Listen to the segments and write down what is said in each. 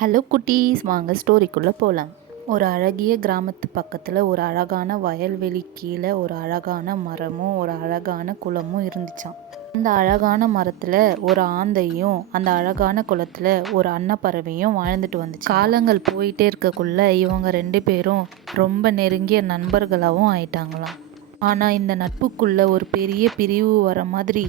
Hello குட்டீஸ். வாங்க ஸ்டோரிக்குள்ளே போகலாம் ஒரு அழகிய கிராமத்து பக்கத்தில் ஒரு அழகான வயல்வெளி கீழே ஒரு அழகான மரமும் ஒரு அழகான குளமும் இருந்துச்சாம். அந்த அழகான மரத்தில் ஒரு ஆந்தையும் அந்த அழகான குளத்தில் ஒரு அன்னப்பறவையும் வாழ்ந்துட்டு வந்துச்சு காலங்கள் போயிட்டே இருக்கக்குள்ள இவங்க ரெண்டு பேரும் ரொம்ப நெருங்கிய நண்பர்களாகவும் ஆயிட்டாங்களாம். ஆனால் இந்த நட்புக்குள்ளே ஒரு பெரிய பிரிவு வர மாதிரி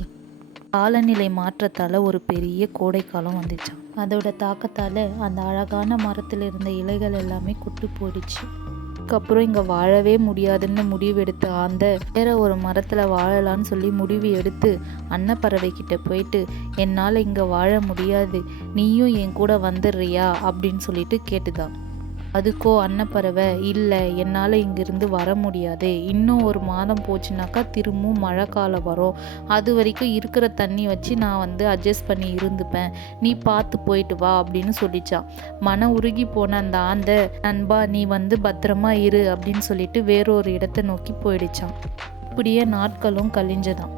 காலநிலை மாற்றத்தால் ஒரு பெரிய கோடைக்காலம் வந்துச்சான் அதோட தாக்கத்தால் அந்த அழகான மரத்தில் இருந்த இலைகள் எல்லாமே குட்டு போயிடுச்சு. அதுக்கப்புறம் இங்கே வாழவே முடியாதுன்னு முடிவு எடுத்த ஆந்த வேற ஒரு மரத்தில் வாழலான்னு சொல்லி முடிவு எடுத்து அன்னப்பறவை கிட்ட போயிட்டு என்னால் இங்கே வாழ முடியாது. நீயும் என் கூட வந்துடுறியா? அப்படின்னு சொல்லிட்டு கேட்டுதான். அதுக்கோ அன்னப்பறவை இல்லை. என்னால் இங்கிருந்து வர முடியாது. இன்னும் ஒரு மாதம் போச்சுனாக்கா திரும்பவும் மழை காலம் வரும். அது வரைக்கும் இருக்கிற தண்ணி வச்சு நான் வந்து அட்ஜஸ்ட் பண்ணி இருந்துப்பேன். நீ பார்த்து போயிட்டு வா அப்படின்னு சொல்லிச்சான். மன உருகி போன அந்த ஆந்த நண்பா நீ வந்து பத்திரமா இரு அப்படின்னு சொல்லிட்டு வேறொரு இடத்தை நோக்கி போயிடுச்சான். இப்படியே நாட்களும் கழிஞ்சதான்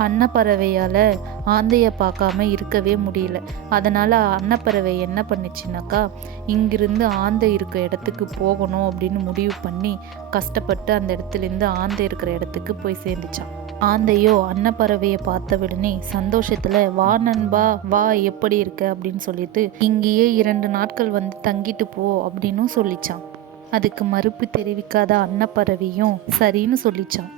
அன்னப்பறவையால் ஆந்தையை பார்க்காம இருக்கவே முடியல. அதனால் அன்னப்பறவை என்ன பண்ணுச்சுனாக்கா இங்கிருந்து ஆந்தை இருக்க இடத்துக்கு போகணும் அப்படின்னு முடிவு பண்ணி கஷ்டப்பட்டு அந்த இடத்துலேருந்து ஆந்தை இருக்கிற இடத்துக்கு போய் சேர்ந்துச்சான் ஆந்தையோ அன்னப்பறவையை பார்த்த உடனே சந்தோஷத்தில் வா நண்பா வா எப்படி இருக்க? அப்படின்னு சொல்லிட்டு இங்கேயே இரண்டு நாட்கள் வந்து தங்கிட்டு போ அப்படின்னும் சொல்லிச்சான் அதுக்கு மறுப்பு தெரிவிக்காத அன்னப்பறவையும் சரின்னு சொல்லிச்சான்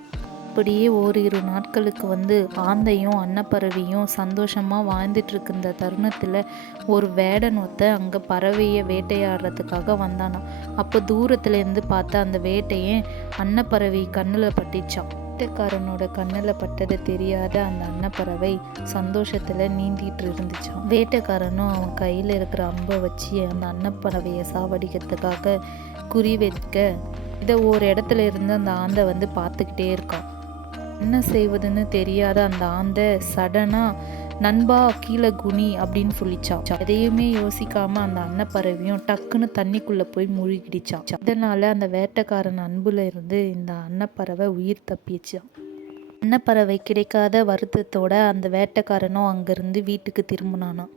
அப்படியே ஓரிரு நாட்களுக்கு வந்து ஆந்தையும் அன்னப்பறவையும் சந்தோஷமாக வாழ்ந்துட்டு தருணத்தில் ஒரு வேடன் ஒத்த அங்கே பறவையை வேட்டையாடுறதுக்காக வந்தானா அப்போ தூரத்துலேருந்து பார்த்த அந்த வேட்டையை அன்னப்பறவை கண்ணில் பட்டுச்சான் வேட்டைக்காரனோட கண்ணில் பட்டது தெரியாத அந்த அன்னப்பறவை சந்தோஷத்தில் நீந்திட்டு இருந்துச்சான் வேட்டைக்காரனும் அவன் கையில் இருக்கிற அம்பை வச்சு அந்த அன்னப்பறவையை சாவடிக்கிறதுக்காக குறி வைக்க இதை ஒரு இடத்துல இருந்து அந்த ஆந்தை வந்து பார்த்துக்கிட்டே இருக்கான். என்ன செய்வதுன்னு தெரியாத அந்த ஆந்தை சடனாக நண்பா கீழே குனி அப்படின்னு சொல்லிச்சான் எதையுமே யோசிக்காம அந்த அன்னப்பறவையும் டக்குன்னு தண்ணிக்குள்ள போய் மூழ்கிடுச்சான் இதனால அந்த வேட்டைக்காரன் அன்புல இருந்து இந்த அன்னப்பறவை உயிர் தப்பிச்சான் அன்னப்பறவை கிடைக்காத வருத்தத்தோட அந்த வேட்டைக்காரனும் அங்கிருந்து வீட்டுக்கு திரும்பினானான்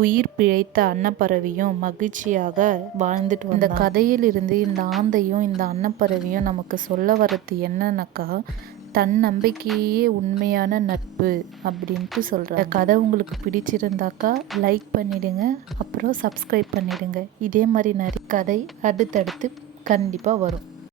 உயிர் பிழைத்த அன்னப்பறவையும் மகிழ்ச்சியாக வாழ்ந்துட்டு இந்த கதையிலிருந்து இந்த ஆந்தையும் இந்த அன்னப்பறவையும் நமக்கு சொல்ல வர்றது என்னன்னாக்கா தன் நம்பிக்கையே உண்மையான நட்பு அப்படின்ட்டு சொல்கிறேன் கதை உங்களுக்கு பிடிச்சிருந்தாக்கா லைக் பண்ணிவிடுங்க அப்புறம் சப்ஸ்கிரைப் பண்ணிவிடுங்க இதே மாதிரி நிறைய கதை அடுத்தடுத்து கண்டிப்பாக வரும்.